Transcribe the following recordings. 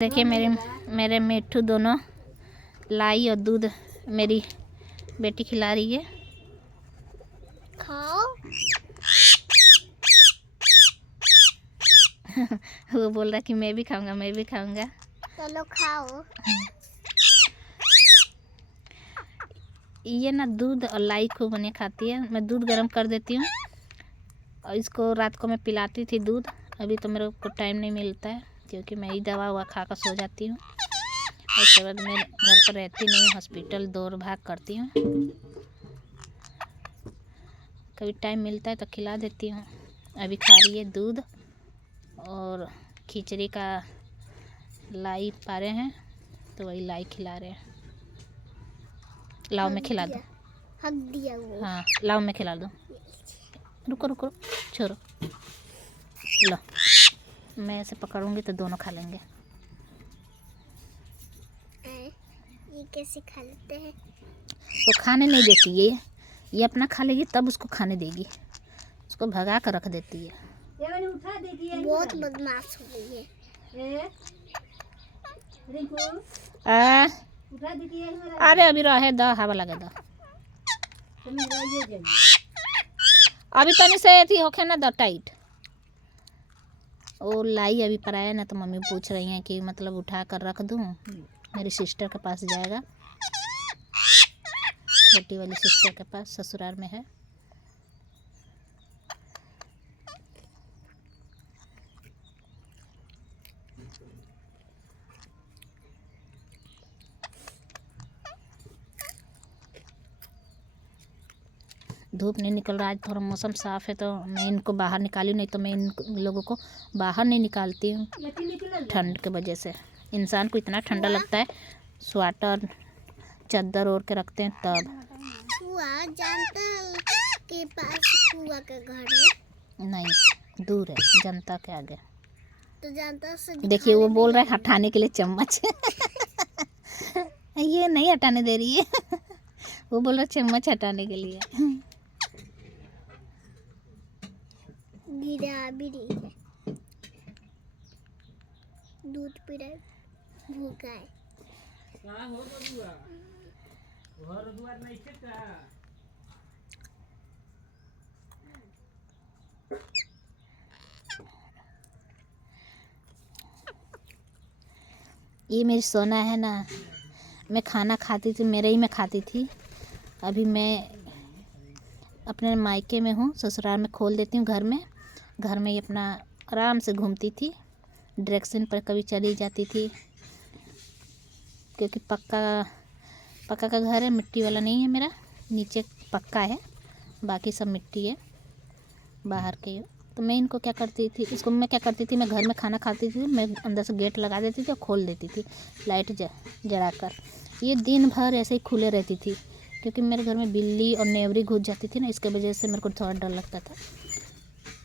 देखिए मेरे मिट्ठू दोनों लाई और दूध मेरी बेटी खिला रही है। खाओ। वो बोल रहा कि मैं भी खाऊंगा, मैं भी खाऊंगा। चलो खाओ। ये ना दूध और लाई खूब बने खाती है। मैं दूध गर्म कर देती हूँ और इसको रात को मैं पिलाती थी दूध। अभी तो मेरे को टाइम नहीं मिलता है क्योंकि मैं ही दवा हुआ खा कर सो जाती हूँ। उसके बाद मैं घर पर रहती नहीं, हॉस्पिटल दौड़ भाग करती हूँ। कभी टाइम मिलता है तो खिला देती हूँ। अभी खा रही है दूध और खिचड़ी का लाई पा रहे हैं तो वही लाई खिला रहे हैं। लाओ मैं खिला दूँ। हक दिया वो। हाँ लाओ मैं खिला दूँ। रुको रुको छोड़ो, लो मैं ऐसे पकड़ूंगी तो दोनों खा लेंगे। ये कैसे खा लेते हैं? वो खाने नहीं देती है, ये अपना खा लेगी तब उसको खाने देगी। उसको भगा कर रख देती है। बहुत बदमाश हो गई है। अरे अभी रहे द हवा लगे द अभी तनी से थी होखे ना द टाइट। वो लाई अभी पर आया ना तो मम्मी पूछ रही हैं कि मतलब उठा कर रख दूँ। मेरी सिस्टर के पास जाएगा, छोटी वाली सिस्टर के पास, ससुराल में है। धूप नहीं निकल रहा, आज थोड़ा मौसम साफ़ है तो मैं इनको बाहर निकाली, नहीं तो मैं इन लोगों को बाहर नहीं निकालती हूँ ठंड के वजह से। इंसान को इतना ठंडा लगता है, स्वेटर चादर ओढ़ के रखते हैं तब। जनता के पास कुआ का घर है? नहीं, दूर है जनता के आगे। तो जनता से देखिए वो बोल रहा है हटाने के लिए चम्मच। ये नहीं हटाने दे रही है। वो बोल रहा चम्मच हटाने के लिए। गिरा भी रही है, दूध पी रहा है, भूखा है। ये मेरी सोना है ना, मैं खाना खाती थी मेरे ही में खाती थी। अभी मैं अपने मायके में हूँ, ससुराल में खोल देती हूँ घर में ये अपना आराम से घूमती थी। डायरेक्शन पर कभी चली जाती थी क्योंकि पक्का का घर है, मिट्टी वाला नहीं है मेरा। नीचे पक्का है, बाकी सब मिट्टी है बाहर के। तो मैं इनको क्या करती थी, इसको मैं क्या करती थी, मैं घर में खाना खाती थी, मैं अंदर से गेट लगा देती थी और खोल देती थी लाइट जला कर। ये दिन भर ऐसे ही खुले रहती थी क्योंकि मेरे घर में बिल्ली और नेवरी घुस जाती थी ना, इसके वजह से मेरे को थोड़ा डर लगता था।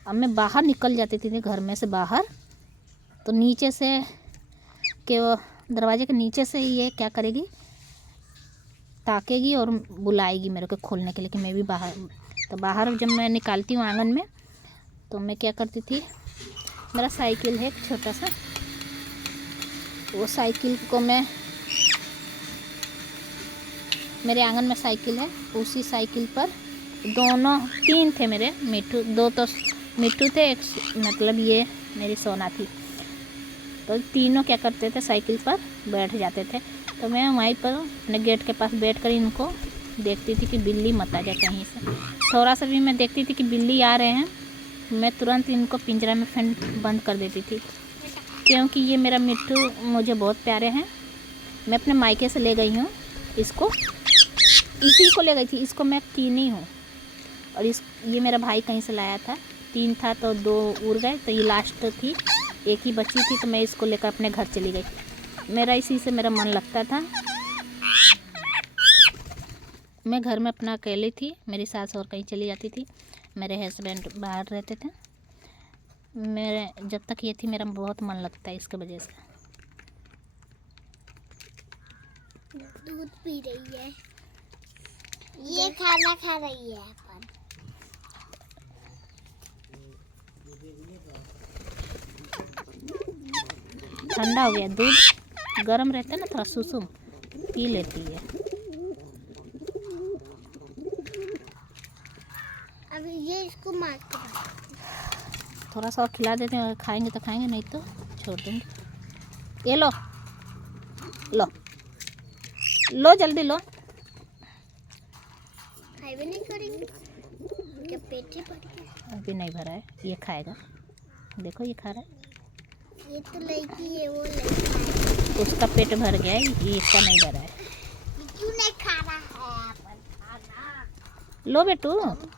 अब मैं बाहर निकल जाती थी घर में से बाहर, तो नीचे से के वो दरवाजे के नीचे से ये क्या करेगी, ताकेगी और बुलाएगी मेरे को खोलने के लिए कि मैं भी बाहर। तो बाहर जब मैं निकालती हूँ आंगन में तो मैं क्या करती थी, मेरा साइकिल है एक छोटा सा, वो साइकिल को मैं, मेरे आंगन में साइकिल है, उसी साइकिल पर तीन थे मेरे मिट्ठू, दो तो मिट्ठू थे, एक मतलब ये मेरी सोना थी। तो तीनों क्या करते थे, साइकिल पर बैठ जाते थे। तो मैं वहीं पर अपने गेट के पास बैठ कर इनको देखती थी कि बिल्ली मत आ जाए कहीं से। थोड़ा सा भी मैं देखती थी कि बिल्ली आ रहे हैं, मैं तुरंत इनको पिंजरा में बंद कर देती थी क्योंकि ये मेरा मिट्ठू मुझे बहुत प्यारे हैं। मैं अपने मायके से ले गई हूँ इसको, इसी को ले गई थी, इसको मैं तीन हूँ। और ये मेरा भाई कहीं से लाया था, 3 था तो 2 उड़ गए, तो ये लास्ट थी, एक ही बची थी, तो मैं इसको लेकर अपने घर चली गई। मेरा इसी से मेरा मन लगता था। मैं घर में अपना अकेली थी, मेरी सास और कहीं चली जाती थी, मेरे हस्बैंड बाहर रहते थे। मेरे जब तक ये थी मेरा बहुत मन लगता है इसके वजह से। दूध पी रही है, ये खाना खा रही है अपन। ठंडा हो गया। दूध गर्म रहता है ना, थोड़ा सुसुम पी लेती है। अभी ये इसको मार कर थोड़ा सा और खिला देते हैं, अगर खाएंगे तो खाएंगे, नहीं तो छोड़ देंगे। ये लो लो लो, जल्दी लो। खाए भी नहीं करेंगे, क्या पेट ही भर गया। अभी नहीं भरा है, ये खाएगा। देखो ये खा रहा है। ये तो लड़की है, वो लड़का है। उसका पेट भर गया है, ये इसका नहीं भरा है। ये क्यों नहीं खा रहा है अपन खाना? लो बेटू, अब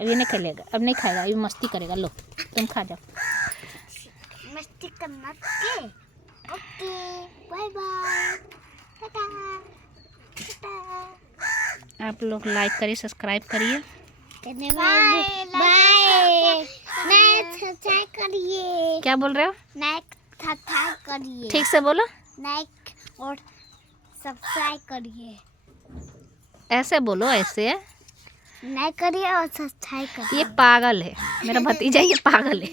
ये नहीं खेलेगा, अब नहीं खाएगा, अभी मस्ती करेगा। लो तुम खा जाओ। मस्ती करना के okay, bye bye, tata tata. आप लोग लाइक करिए, सब्सक्राइब करिए। बाय बाय, नाइक सब्सक्राइब करिए। क्या बोल रहे हो? नाइक सब्सक्राइब करिए। ठीक से बोलो। नाइक और सब्सक्राइब करिए। ऐसे बोलो, ऐसे। लाइक करिए और सब्सक्राइब करिए। ये पागल है, मेरा भतीजा ये पागल है।